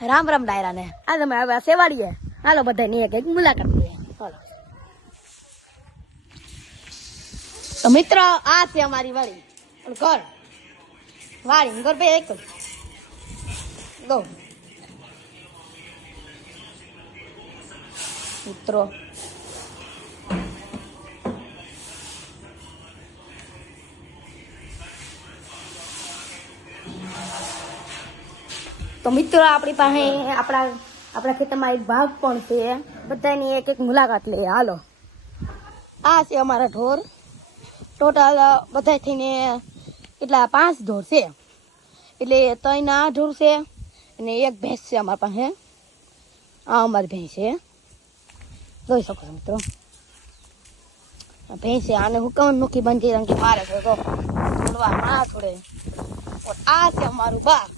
રામ રામ ડાયરા ને આ તમે હવે સેવાડીએ હાલો બધા ની એક મુલાકાત લઈએ હાલો તો મિત્ર આ છે અમારી વાડી ઘર વાડી ઘર બે એક દો મિત્રો તો મિત્રો આપણી પાસે આપણા ખેતરમાં એક ભાગ પણ છે બધાની એક એક મુલાકાત લઈએ હાલો આ છે અમારા ઢોર ટોટલ બધા થઈને એટલા 5 ઢોર છે એટલે 3 આ ઢોર છે અને એક ભેંસ છે અમારા પાસે આ અમારી ભેંસ છે જોઈ શકો છો મિત્રો ભેંસ છે આને હુકમ નોખી બાંધી રંગી મારે છે તો થોડવા થોડે આ છે અમારું બાગ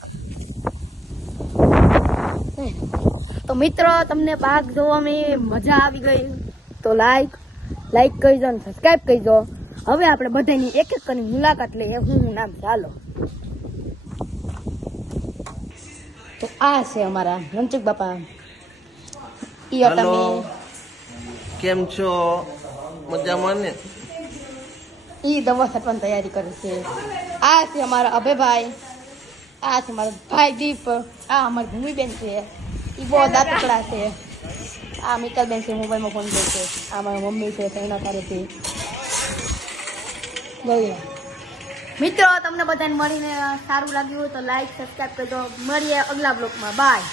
તો મિત્રો તમને બાગ જોવામાં મજા આવી ગઈ તો લાઈક કરજો અને સબસ્ક્રાઇબ કરજો હવે આપણે બધાની એક એક કરીને મુલાકાત લઈએ હું નામ ચાલો તો આ છે અમારા રણચુક બાપા હેલો કેમ છો મજામાં ને ઈ દવા છાંટવાની તૈયારી કરે છે આ છે અમારા અભયભાઈ આ છે મારો ભાઈ દીપ આ અમારી ભૂમિબેન છે એ બહુ દાંતકડા છે આ મિત્તલબેન છે મોબાઈલમાં ફોન કરે છે આ મારી મમ્મી છે એના કરે છે જોઈએ મિત્રો તમને બધાને મળીને સારું લાગ્યું હોય તો લાઈક સબસ્ક્રાઈબ કરજો મળીએ અગલા બ્લોગમાં બાય